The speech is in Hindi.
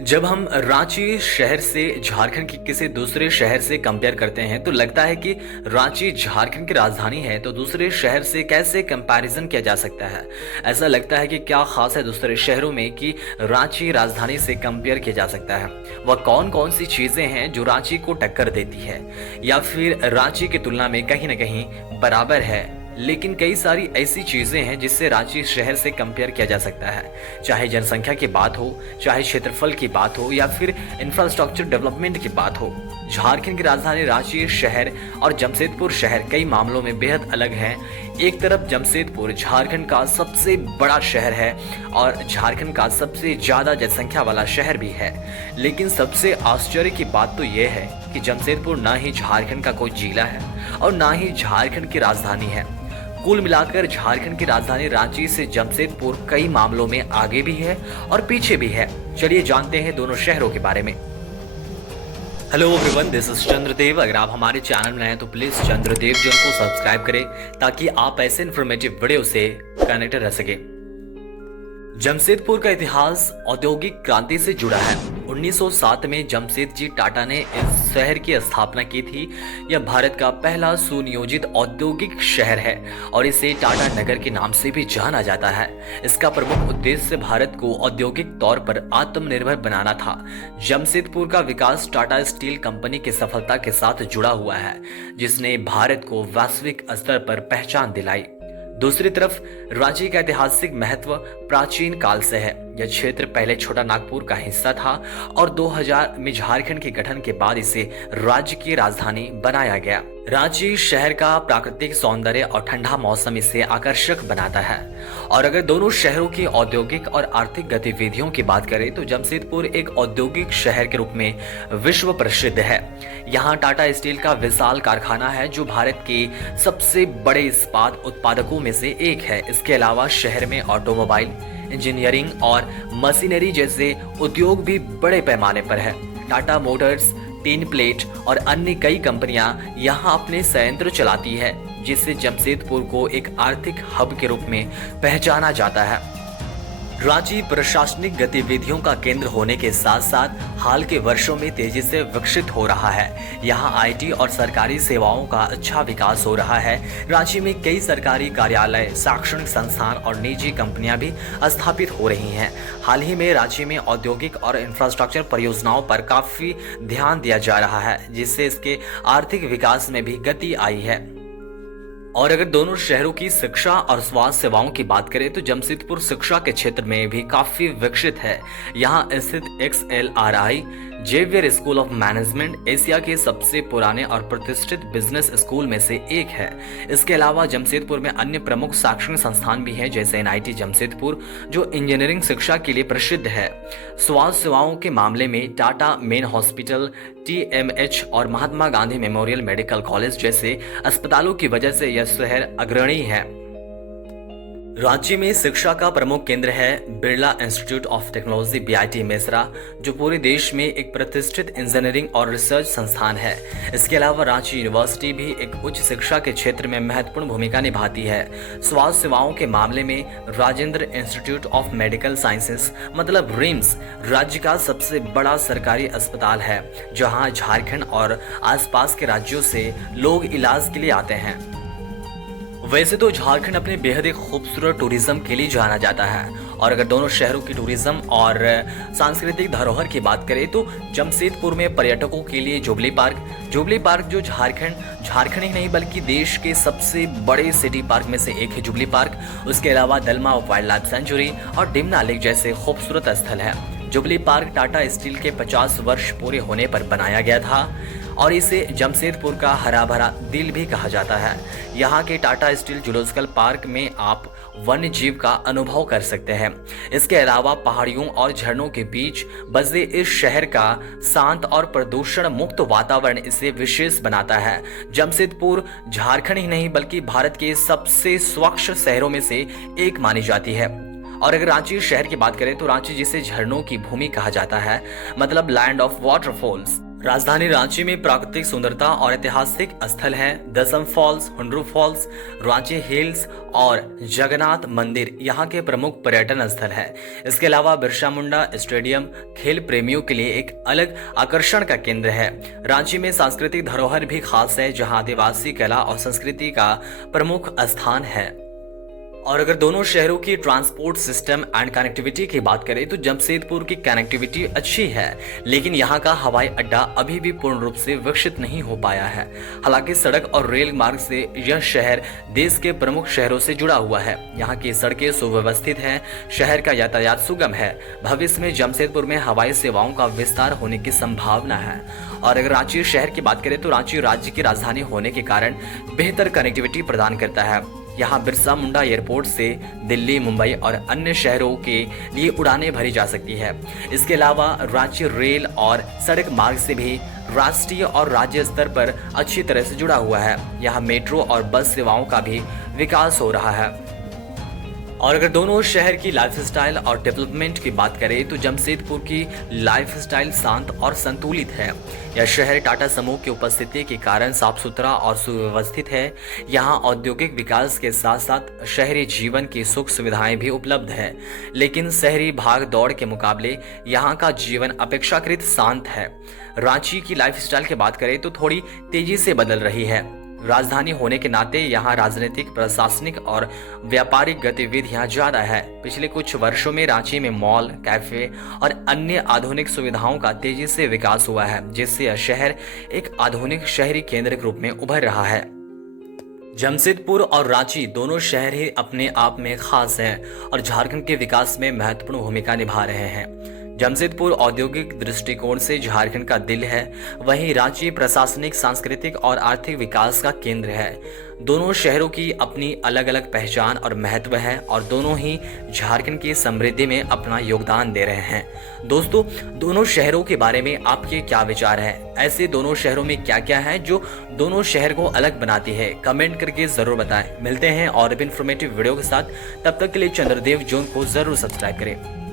जब हम रांची शहर से झारखंड के किसी दूसरे शहर से कंपेयर करते हैं तो लगता है कि रांची झारखंड की राजधानी है, तो दूसरे शहर से कैसे कंपैरिजन किया जा सकता है। ऐसा लगता है कि क्या खास है दूसरे शहरों में कि रांची राजधानी से कंपेयर किया जा सकता है। वह कौन कौन सी चीजें हैं जो रांची को टक्कर देती है या फिर रांची की तुलना में कहीं ना कहीं बराबर है। लेकिन कई सारी ऐसी चीजें हैं जिससे रांची शहर से कंपेयर किया जा सकता है, चाहे जनसंख्या की बात हो, चाहे क्षेत्रफल की बात हो या फिर इंफ्रास्ट्रक्चर डेवलपमेंट की बात हो। झारखंड की राजधानी रांची शहर और जमशेदपुर शहर कई मामलों में बेहद अलग हैं। एक तरफ जमशेदपुर झारखंड का सबसे बड़ा शहर है और झारखंड का सबसे ज्यादा जनसंख्या वाला शहर भी है, लेकिन सबसे आश्चर्य की बात तो यह है कि जमशेदपुर ना ही झारखंड का कोई जिला है और ना ही झारखंड की राजधानी है। कुल मिलाकर झारखंड की राजधानी रांची से जमशेदपुर कई मामलों में आगे भी है और पीछे भी है। चलिए जानते हैं दोनों शहरों के बारे में। Hello everyone, this is Chandradev. अगर आप हमारे चैनल में हैं तो प्लीज चंद्रदेव जी को सब्सक्राइब करें ताकि आप ऐसे इन्फॉर्मेटिव वीडियो से कनेक्टेड रह सके। जमशेदपुर का इतिहास औद्योगिक क्रांति से जुड़ा है। 1907 में जमशेदजी टाटा ने इस शहर की स्थापना की थी। यह भारत का पहला सुनियोजित औद्योगिक शहर है और इसे टाटा नगर के नाम से भी जाना जाता है। इसका प्रमुख उद्देश्य भारत को औद्योगिक तौर पर आत्मनिर्भर बनाना था। जमशेदपुर का विकास टाटा स्टील कंपनी की सफलता के साथ जुड़ा हुआ है, जिसने भारत को वैश्विक स्तर पर पहचान दिलाई। दूसरी तरफ रांची का ऐतिहासिक महत्व प्राचीन काल से है। यह क्षेत्र पहले छोटा नागपुर का हिस्सा था और 2000 में झारखंड के गठन के बाद इसे राज्य की राजधानी बनाया गया। रांची शहर का प्राकृतिक सौंदर्य और ठंडा मौसम इसे आकर्षक बनाता है। और अगर दोनों शहरों की औद्योगिक और आर्थिक गतिविधियों की बात करें तो जमशेदपुर एक औद्योगिक शहर के रूप में विश्व प्रसिद्ध है। यहाँ टाटा स्टील का विशाल कारखाना है जो भारत के सबसे बड़े इस्पात उत्पादकों में से एक है। इसके अलावा शहर में ऑटोमोबाइल, इंजीनियरिंग और मशीनरी जैसे उद्योग भी बड़े पैमाने पर है। टाटा मोटर्स, टीन प्लेट और अन्य कई कंपनियां यहां अपने संयंत्र चलाती है, जिससे जमशेदपुर को एक आर्थिक हब के रूप में पहचाना जाता है। रांची प्रशासनिक गतिविधियों का केंद्र होने के साथ साथ हाल के वर्षों में तेजी से विकसित हो रहा है। यहाँ आईटी और सरकारी सेवाओं का अच्छा विकास हो रहा है। रांची में कई सरकारी कार्यालय, शैक्षणिक संस्थान और निजी कंपनियां भी स्थापित हो रही हैं। हाल ही में रांची में औद्योगिक और इंफ्रास्ट्रक्चर परियोजनाओं पर काफी ध्यान दिया जा रहा है, जिससे इसके आर्थिक विकास में भी गति आई है। और अगर दोनों शहरों की शिक्षा और स्वास्थ्य सेवाओं की बात करें तो जमशेदपुर शिक्षा के क्षेत्र में भी काफी विकसित है। यहाँ स्थित XLRI Xavier school of management Asia के सबसे पुराने और प्रतिष्ठित बिजनेस स्कूल में से एक है। इसके अलावा जमशेदपुर में अन्य प्रमुख शैक्षणिक संस्थान भी हैं, जैसे NIT जमशेदपुर जो इंजीनियरिंग शिक्षा के लिए प्रसिद्ध है। स्वास्थ्य सेवाओं के मामले में टाटा मेन हॉस्पिटल, TMH और Mahatma Gandhi memorial medical college जैसे अस्पतालों की वजह से यह शहर अग्रणी है। रांची में शिक्षा का प्रमुख केंद्र है Birla institute of technology BIT Mesra, जो पूरे देश में एक प्रतिष्ठित इंजीनियरिंग और रिसर्च संस्थान है। इसके अलावा रांची यूनिवर्सिटी भी एक उच्च शिक्षा के क्षेत्र में महत्वपूर्ण भूमिका निभाती है। स्वास्थ्य सेवाओं के मामले में Rajendra institute of medical sciences मतलब RIMS राज्य का सबसे बड़ा सरकारी अस्पताल है, जहाँ झारखंड और आसपास के राज्यों से लोग इलाज के लिए आते हैं। वैसे तो झारखंड अपने बेहद ही खूबसूरत टूरिज्म के लिए जाना जाता है। और अगर दोनों शहरों की टूरिज्म और सांस्कृतिक धरोहर की बात करें तो जमशेदपुर में पर्यटकों के लिए जुबली पार्क जो झारखंड ही नहीं बल्कि देश के सबसे बड़े सिटी पार्क में से एक है जुबली पार्क। उसके अलावा दलमा वाइल्ड लाइफ सेंचुरी और डिमना लेक जैसे खूबसूरत स्थल है। जुबली पार्क टाटा स्टील के 50 वर्ष पूरे होने पर बनाया गया था और इसे जमशेदपुर का हरा भरा दिल भी कहा जाता है। यहाँ के टाटा स्टील जूलॉजिकल पार्क में आप वन्य जीव का अनुभव कर सकते हैं। इसके अलावा पहाड़ियों और झरनों के बीच बसे इस शहर का शांत और प्रदूषण मुक्त वातावरण इसे विशेष बनाता है। जमशेदपुर झारखंड ही नहीं बल्कि भारत के सबसे स्वच्छ शहरों में से एक मानी जाती है। और अगर रांची शहर की बात करें तो रांची जिसे झरनों की भूमि कहा जाता है, मतलब लैंड ऑफ वाटरफॉल्स, राजधानी रांची में प्राकृतिक सुंदरता और ऐतिहासिक स्थल हैं Dassam falls, Hundru falls, Ranchi hills और जगन्नाथ मंदिर यहाँ के प्रमुख पर्यटन स्थल हैं। इसके अलावा बिरसा मुंडा स्टेडियम खेल प्रेमियों के लिए एक अलग आकर्षण का केंद्र है। रांची में सांस्कृतिक धरोहर भी खास है, जहाँ आदिवासी कला और संस्कृति का प्रमुख स्थान है। और अगर दोनों शहरों की ट्रांसपोर्ट सिस्टम एंड कनेक्टिविटी की बात करें तो जमशेदपुर की कनेक्टिविटी अच्छी है, लेकिन यहाँ का हवाई अड्डा अभी भी पूर्ण रूप से विकसित नहीं हो पाया है। हालांकि सड़क और रेल मार्ग से यह शहर देश के प्रमुख शहरों से जुड़ा हुआ है। यहाँ की सड़कें सुव्यवस्थित हैं, शहर का यातायात सुगम है। भविष्य में जमशेदपुर में हवाई सेवाओं का विस्तार होने की संभावना है। और अगर रांची शहर की बात करें तो रांची राज्य की राजधानी होने के कारण बेहतर कनेक्टिविटी प्रदान करता है। यहाँ बिरसा मुंडा एयरपोर्ट से दिल्ली, मुंबई और अन्य शहरों के लिए उड़ानें भरी जा सकती है। इसके अलावा रांची रेल और सड़क मार्ग से भी राष्ट्रीय और राज्य स्तर पर अच्छी तरह से जुड़ा हुआ है। यहाँ मेट्रो और बस सेवाओं का भी विकास हो रहा है। और अगर दोनों शहर की लाइफस्टाइल और डेवलपमेंट की बात करें तो जमशेदपुर की लाइफस्टाइल शांत और संतुलित है। यह शहर टाटा समूह की उपस्थिति के कारण साफ सुथरा और सुव्यवस्थित है। यहाँ औद्योगिक विकास के साथ साथ शहरी जीवन की सुख सुविधाएं भी उपलब्ध है, लेकिन शहरी भाग दौड़ के मुकाबले यहाँ का जीवन अपेक्षाकृत शांत है। रांची की लाइफस्टाइल की बात करें तो थोड़ी तेजी से बदल रही है। राजधानी होने के नाते यहाँ राजनीतिक, प्रशासनिक और व्यापारिक गतिविधियां ज्यादा है। पिछले कुछ वर्षों में रांची में मॉल, कैफे और अन्य आधुनिक सुविधाओं का तेजी से विकास हुआ है, जिससे यह शहर एक आधुनिक शहरी केंद्र के रूप में उभर रहा है। जमशेदपुर और रांची दोनों शहर ही अपने आप में खास हैं और झारखंड के विकास में महत्वपूर्ण भूमिका निभा रहे हैं। जमशेदपुर औद्योगिक दृष्टिकोण से झारखंड का दिल है, वहीं रांची प्रशासनिक, सांस्कृतिक और आर्थिक विकास का केंद्र है। दोनों शहरों की अपनी अलग अलग पहचान और महत्व है और दोनों ही झारखंड की समृद्धि में अपना योगदान दे रहे हैं। दोस्तों, दोनों शहरों के बारे में आपके क्या विचार हैं? ऐसे दोनों शहरों में क्या क्या है जो दोनों शहर को अलग बनाती है? कमेंट करके जरूर बताएं। मिलते हैं और भी इंफॉर्मेटिव वीडियो के साथ। तब तक के लिए चंद्रदेव जोन को जरूर सब्सक्राइब करें।